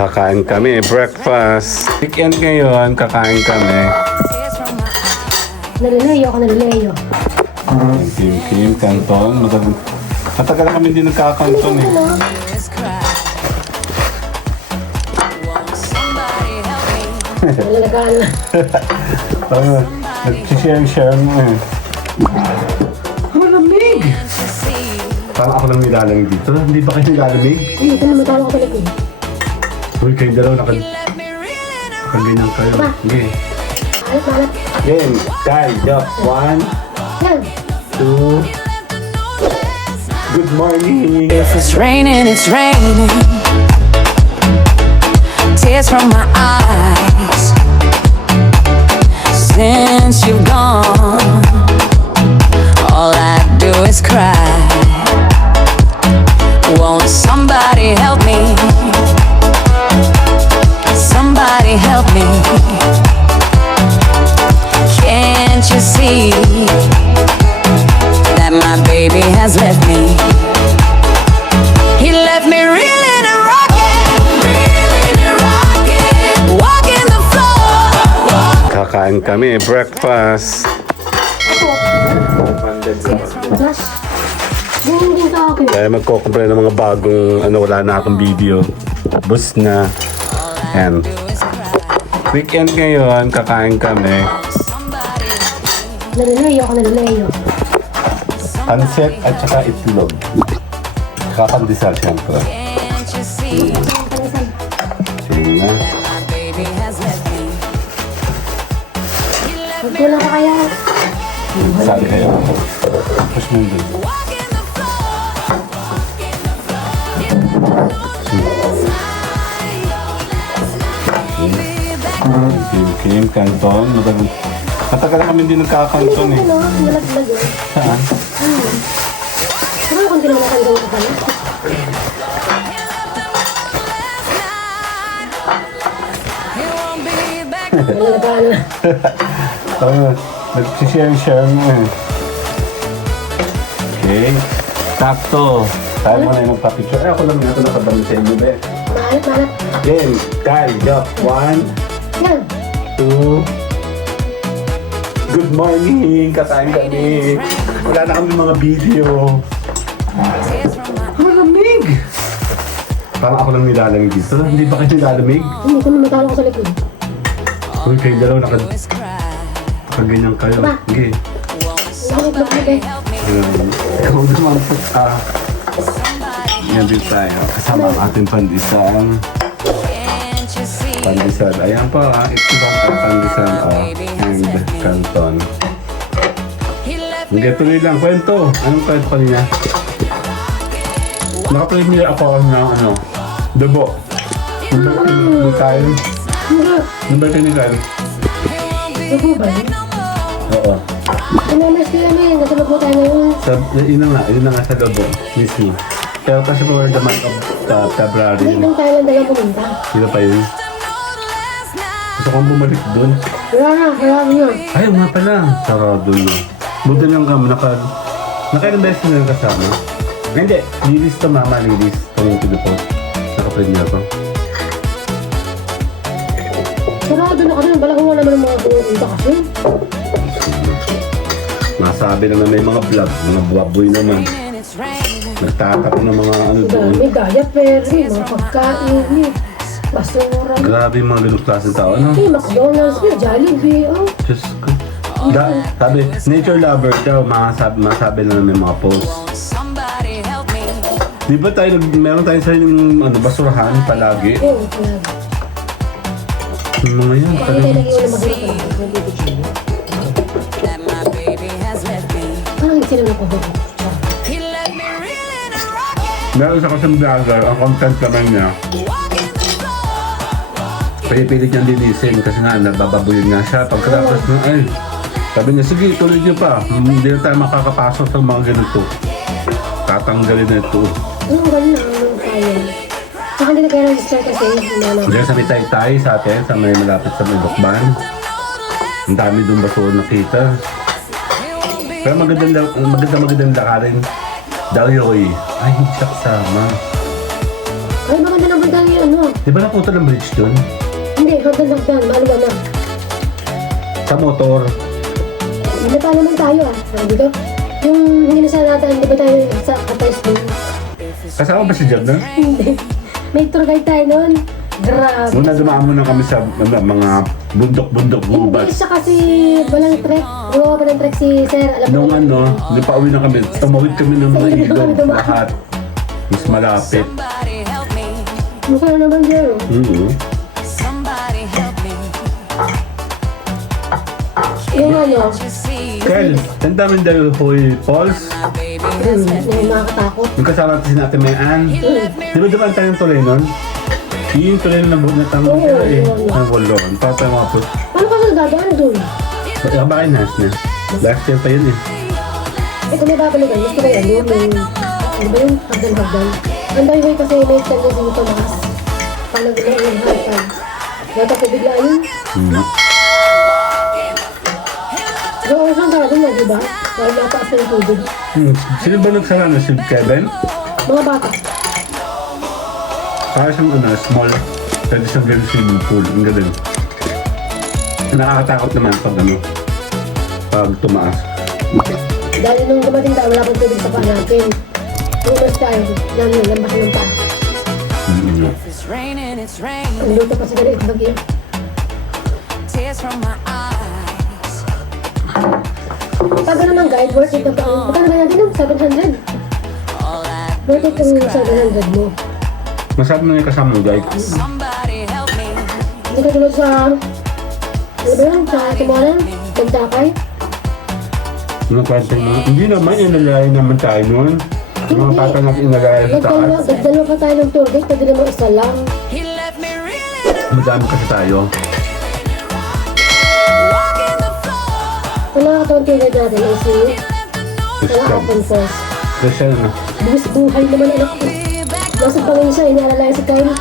Kakain kami, breakfast. Weekend ngayon, kakain kami. Nalalayo ako, nalalayo. Kim, kanton. Matagal na kami hindi nagkakanton eh. Nalalagaan na. Parang nag-share mo eh. Malamig! Parang ako lang nilalamig dito. Hindi ba kayo nilalamig? Hindi, ito naman tawag ko talaga eh. Uy, kayong dalaw nakaganyan kayo. Ba? Okay. Alat. Game, Kai, Job. 1, Yan. 2. Good morning! If it's raining, it's raining. Tears from my eyes. Since you've gone, all I do is cry. Won't somebody help me? Somebody help me. Can't you see that my baby has left me? He left me reeling and rocking, walking the floor. Kakain kami, breakfast. Flash. Ganyan din sa akin. Kaya magkukumpre ng mga bagong, wala na akong video. Bus na. And weekend ngayon, kakain kami. Nalalayo ako, nalalayo. Pansit at saka itlog. Kakandisal siyempre. Can't you see Sige na. my baby has left me? Magkulang ka kaya. Sabi kayo. Push mo dun. Walking the floor. Kim, kanton. Matagal na kami hindi nagkakanton eh. Ano? Nalaglag eh. Saan? Pero kung tinamakan ko pala. You won't be back. Nalalagaan na. Parang nag-share mo eh. Okay. Sakto. Tayo mo na yung magpa-picture. Ako lang nga ito nakadami sa inyo, be. Malat. Game, Kai, Job. 1, Yan. 2. Good morning! Kakain kami. Wala na kami mga video. Malamig! Parang ako lang nilalamig dito. Hindi ba kayo nilalamig? Hindi ko naman tawag ko sa likod. Uy, kayong dalaw Always cry. nakaganyan kayo. Ba? Okay. Nalaglag eh. Ikaw naman po. Yan din tayo. Kasama ang ating pandesal. Can't you see Pandesal. Ayan po ito ba ang pandesal and canton. he left me? Hindi, tuloy lang. Kwento. Anong kwento kanina? Nakapremere ako ng Debo. Number tayo. Number clinical. Ito ba yun? Oo. Inanas ko yan eh. Nasa loob mo tayo ngayon. Yun na nga sa Debo. Mismo. Pero kasi for the month of February. Hindi lang tayo lang dalawa pumunta. Sino pa yun? Gusto kong bumalik dun. Kaya nga. Ay, nga pala. Sarado na. Buti lang kami nakailang beses na yung kasama. Hindi. Lilis to mama. Lilis. Coming to the post. Nakapremere ko. Sarado na kasi. Balagang wala naman ang mga pumunta kasi. Masabi naman may mga vlog. Mga buwaboy naman. And it's raining. Nagtatapon ng mga doon. May diaper, mga pagkain, basura. Grabe yung mga ganong klaseng tao. May McDonald's, may Jollibee. Oh. Diyos ko. Sabi, nature lover daw. Masabi na may mga posts. Won't somebody help me? Di ba meron tayong sariling basurahan palagi? Oo, kaya. Yung mga yan. Bakit tayo naging ulang mahirap pa lang? That my baby has left me. Parang sila na po. He left me reeling and rocking, Meron sa kasang vlogger, ang content naman niya, walking the floor. pinipilit niyang linisin kasi nga nabababuyin nga siya. Pagkatapos na, ay, sabi niya, sige, tuloy niyo pa. Hindi na tayo makakapasok sa mga ganito. Tatanggalin na ito. Anong ganun na? Anong kaya? Saka hindi na kaya register kasi. Diyan sa may Taytay sa atin, sa may malapit sa may Bukban. Ang dami doon basura nakita. Pero magandang lakarin. Daw yoy. Ay, hindi siya kasama. Ay, maganda naman tayo ano. Di ba napunta ng bridge doon? Hindi, hagdan, maluwa na. Sa motor. Hindi pa naman tayo Sabi ko, yung hindi na sana natin, di ba tayo sa Kapais doon? Kasama ba si Jab na? Hindi. May tour guide tayo noon. Grabe. Muna dumaan muna kami sa mga bundok-bundok Hindi gubat. siya kasi walang trek. Gawa pa ng trek si Sir. Alam mo, Nung ano, di pa uwi na kami. Tumawid kami ng mga Ayun, ilog. dumaan. Lahat. Mas malapit. Somebody help me. mukha naman dyan. Somebody help me. Yung ano, You see, Kel, ang daming dahil Hoy Falls. my baby has left me. yung makakatakot. Yung kasama natin si Ate Mayan. Di ba dumaan tayong tuloy nun? Yung tuloy na buong natang Oo, eh. yun. Ang walon. Pata mga po. Paano ka sa dadaan doon? Baka enhance niya. Last year pa yun eh. Eh kung may babalikan, gusto ko yan. Yung ano ba yung hagdan-hagdan? Ang dahil kasi may tendency nito makas. Paano gila yung hagdan? Bata ko bigla yun. Gawa ko siyang sarado na, di ba? Dahil nataas na yung tubig. Sino ba nagsara na? Si Kevin? Mga bata. Para siyang ano, small. Pwede siyang gawin swimming pool. Ang galing. Nakakatakot naman pag ano. Pag tumaas. Dahil nung dumating tayo, wala pang tubig sa paa natin. Nung umas tayo, yan yun, lambahan ng paa. It's raining, it's raining. Ang luto pa sa galit bagyo. Tears from my eyes. Pag ano ng guide, worth it na pa. Magkano ba natin yung 700? All I Worth it yung 700 mo. Masabi mo yung kasama ng guide. somebody help me. Hindi ka tulad sa... Ano ba yun? Sa Timoran? Pagtakay? Anong kwento mo? Hindi naman, inalayan naman tayo noon. Yung mga tata natin inalayan sa taas. Nagdalawa pa tayo ng tour guide, pwede naman isa lang. He left me really Madami kasi tayo. walking the floor. Ang nakakatawang tour guide natin ay si... Wala Christian. open force. Christian na. Buwis buhay naman anak ko. Nasa pangin siya, inialala si Kyle.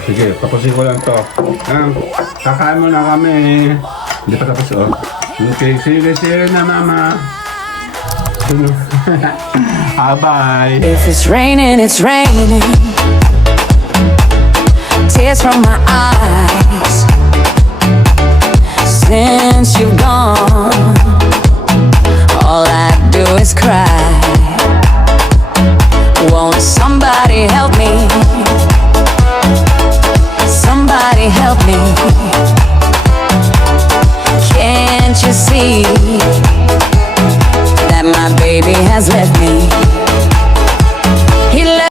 Sige, tapusin ko lang to. Kakain mo na kami. Hindi pa tapos oh. Okay, see you na mama. Bye. If it's raining, it's raining. Tears from my eyes. Since you've gone, all I do is cry. Won't somebody help me? Somebody help me. Can't you see that my baby has left me? He left